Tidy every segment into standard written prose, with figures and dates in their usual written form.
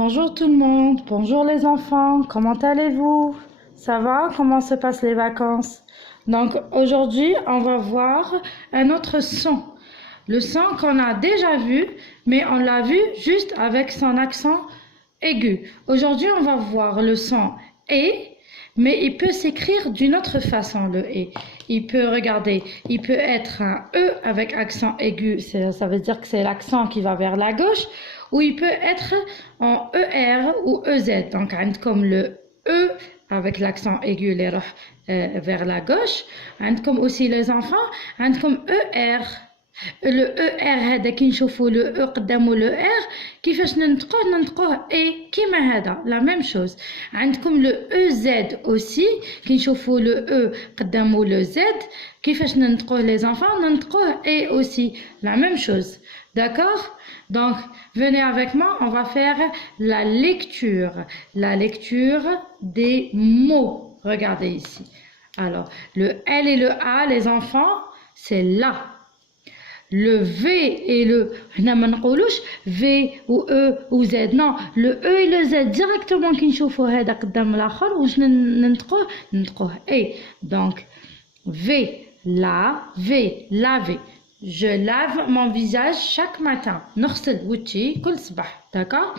Bonjour tout le monde, bonjour les enfants, comment allez-vous? Ça va? Comment se passent les vacances? Donc aujourd'hui, on va voir un autre son. Le son qu'on a déjà vu, mais on l'a vu juste avec son accent aigu. Aujourd'hui, on va voir le son et, mais il peut s'écrire d'une autre façon, le et. Il peut, regardez, il peut être un E avec accent aigu, ça veut dire que c'est l'accent qui va vers la gauche, ou il peut être en ER ou EZ. Donc, comme le E avec l'accent aigu vers la gauche. Comme aussi les enfants, comme ER. Le ER هذا كي نشوفوا le E قدامه le R كيفاش ننطقوه اي كيما هذا la même chose. عندكم le EZ aussi كي نشوفوا le E قدامه le Z كيفاش ننطقوه les enfants ننطقوه اي aussi la même chose. D'accord? Donc venez avec moi, on va faire la lecture des mots. Regardez ici. Alors le L et le A les enfants c'est là. Le V et le V ou E ou Z. Non, le E et le Z directement qui نشوفوا هذا قدام الآخر واش ننطقوه اي. Donc V, laver. Je lave mon visage chaque matin. نغسل وجهي كل صباح. D'accord?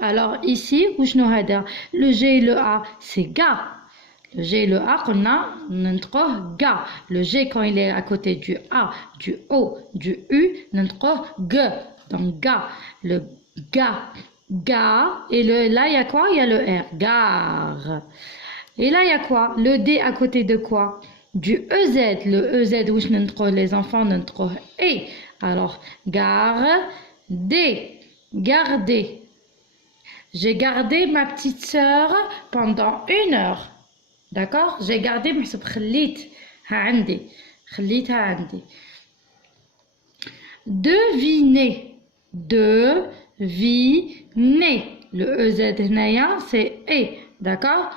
Alors ici وشنو هذا؟ Le G et le A c'est gars. Le G et le A, ننطقوه ga. Le G quand il est à côté du A, du O, du U, ننطقوه G. Donc ga. Le ga. Et là il y a quoi? Il y a le R. Gare. Et là il y a quoi? Le D à côté de quoi? Du EZ. Le EZ où je n'entends les enfants n'entend et. Alors garder. J'ai gardé ma petite sœur pendant 1 heure. D'accord? J'ai gardé محسب خليتها عندي. Deviner. Le EZ هنايا c'est et. D'accord?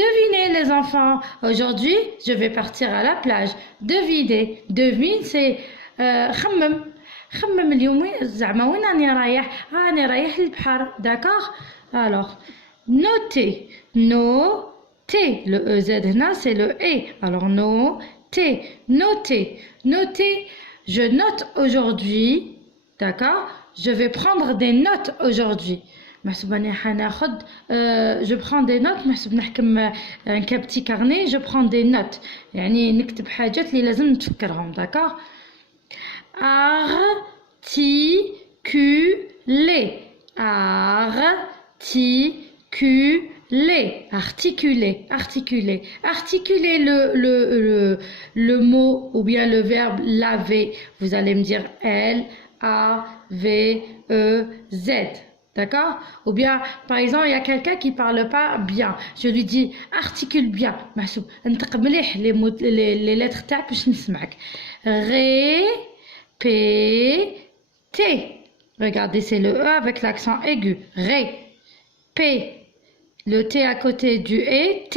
Devinez les enfants. Aujourd'hui, je vais partir à la plage. Devine c'est خمم اليوم زعما وين راني رايح للبحر. D'accord? Alors noter. Le EZ هنا c'est le et. Alors noter. Je note aujourd'hui. D'accord? Je vais prendre des notes aujourd'hui. Je prends des notes محسوب نحكم un petit carnet. Je prends des notes يعني نكتب حاجات اللي لازم نتفكرهم. D'accord? Articuler le mot ou bien le verbe laver. Vous allez me dire L-A-V-E-Z. D'accord? Ou bien, par exemple, il y a quelqu'un qui parle pas bien. Je lui dis articule bien. محسوب نطق مليح les lettres تاعك باش نسمعك. Répéter. Regardez, c'est le E avec l'accent aigu. Le T à côté du E, T.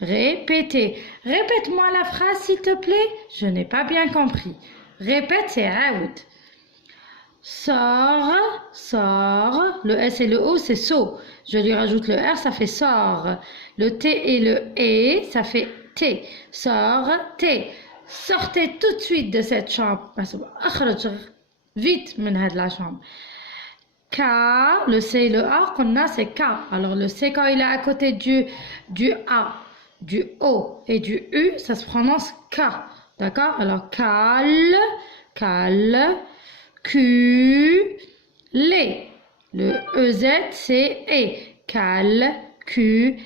Répéter. Répète-moi la phrase, s'il te plaît. Je n'ai pas bien compris. Répète, c'est out. Sort. Le S et le O, c'est saut. Je lui rajoute le R, ça fait sort. Le T et le E, ça fait T. Sortez. Sortez tout de suite de cette chambre. Vite, من هاد la chambre. K, le C et le A, qu'on a, c'est K. Alors, le C, quand il est à côté du A, du O et du U, ça se prononce K. D'accord? Alors, calculer. Le EZ, c'est E. Calculer,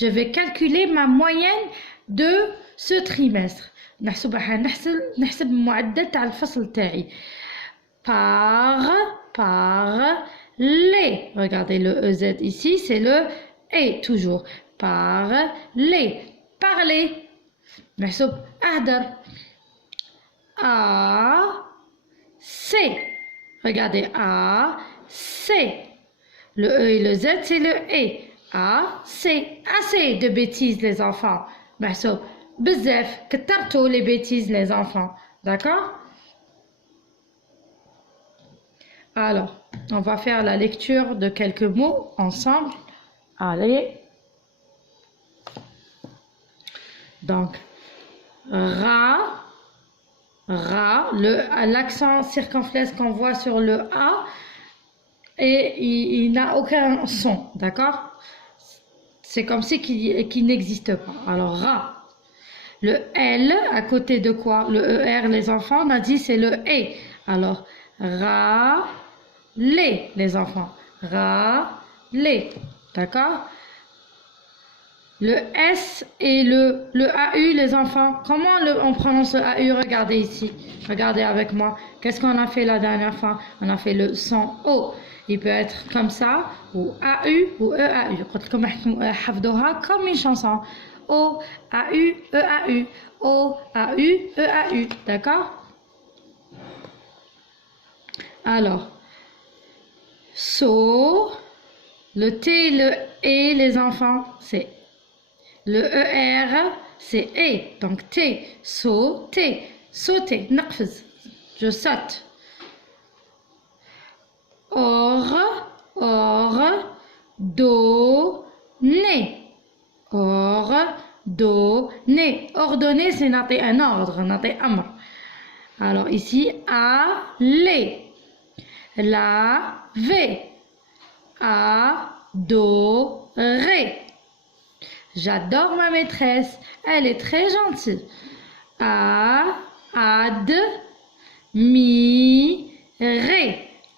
je vais calculer ma moyenne de ce trimestre. نحسب معدل تاع الفصل تاعي. Parler. Regardez le EZ ici, c'est le E toujours. Parler. محسوب أهدر. C. Regardez C. Le E et le Z, c'est le E. Assez de bêtises les enfants. محسوب بزاف كترتوا les bêtises les enfants. D'accord? Alors, on va faire la lecture de quelques mots ensemble. Allez. Donc, ra, l'accent circonflexe qu'on voit sur le A, et il n'a aucun son, d'accord? C'est comme si qu'il n'existe pas. Alors, ra. Le L, à côté de quoi? Le ER, les enfants, on a dit c'est le E. Alors, ra, les enfants. Ra, d'accord? Le S et le AU, les enfants. Comment on prononce le AU? Regardez ici. Regardez avec moi. Qu'est-ce qu'on a fait la dernière fois? On a fait le son O. Il peut être comme ça, ou AU, ou EAU. Comme une chanson. O, AU, EAU. O, AU, EAU. D'accord? Alors, so, le T, le E, les enfants, c'est le ER, c'est E. Donc T, sauter, sauter, naqfz, je saute. Or, donner. Ordonner. Ordonner, c'est noter un ordre, noter amr. Alors ici, aller. Laver. Adorer. J'adore ma maîtresse. Elle est très gentille. Admirer.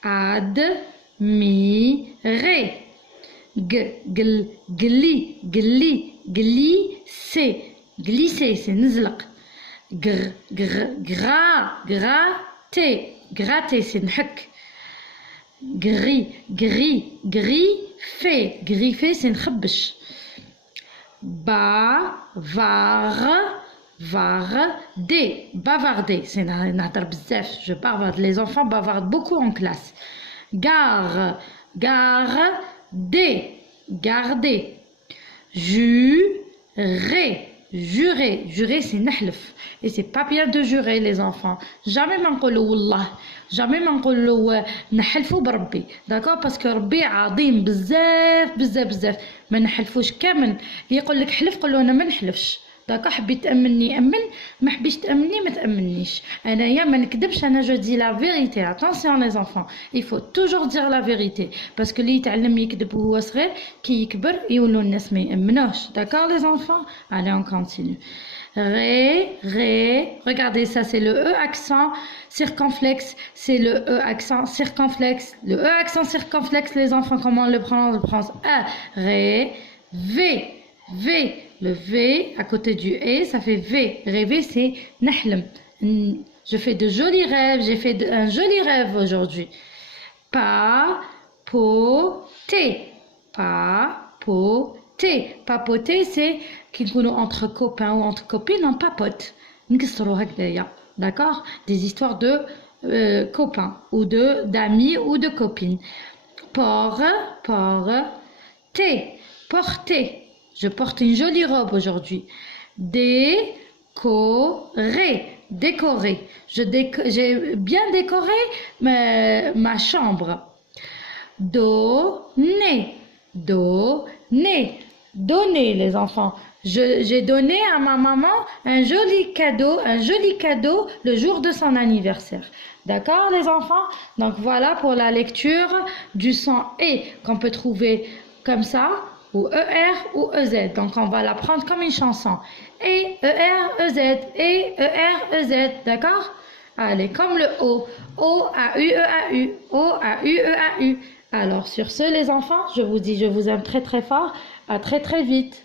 Admirer. Glisser. Glisser, c'est nzlaq. Gratter. Gratter, c'est nhak. Griffer. Griffer, c'est nkhbsh. Bavarder, c'est nahdar bzaf. Je bavarde. Les enfants bavardent beaucoup en classe. Garder. Jurer, c'est nahlef. Et c'est pas bien de jurer, les enfants. Jamais m'enqolou wallah. Jamais m'enqolou nahlfou بربي. D'accord? Parce que ربي عظيم بزاف. ما نحلفوش كامل. يقول لك حلف قول له انا ما نحلفش. داكا حبيت تامني امن ما حبيتش تامني ما تامنيش انايا ما نكذبش انا جو دي لا فيريتي attention les enfants il faut toujours dire la vérité parce que اللي يتعلم يكذب وهو صغير كي يكبر يولوا الناس ما يامنوش d'accord les enfants allez on continue regardez ça c'est le E accent circonflexe c'est le E accent circonflexe le E accent circonflexe les enfants comment on le prononce V. Le V à côté du E, ça fait V. Rêver, c'est nahlem. Je fais de jolis rêves. J'ai fait un joli rêve aujourd'hui. Papoter. Papoter, c'est qu'il nous entre copains ou entre copines, on papote. D'accord? Des histoires de copains ou d'amis ou de copines. Porter. Je porte une jolie robe aujourd'hui. Décorer. J'ai bien décoré ma chambre. Donner, les enfants. J'ai donné à ma maman un joli cadeau le jour de son anniversaire. D'accord, les enfants? Donc voilà pour la lecture du son E qu'on peut trouver comme ça. Ou ER ou EZ. Donc on va la prendre comme une chanson. E, ER, EZ. E, ER, EZ. D'accord? Allez, comme le O. O, A, U, E, A, U. O, A, U, E, A, U. Alors sur ce les enfants, je vous dis, je vous aime très très fort. À très très vite.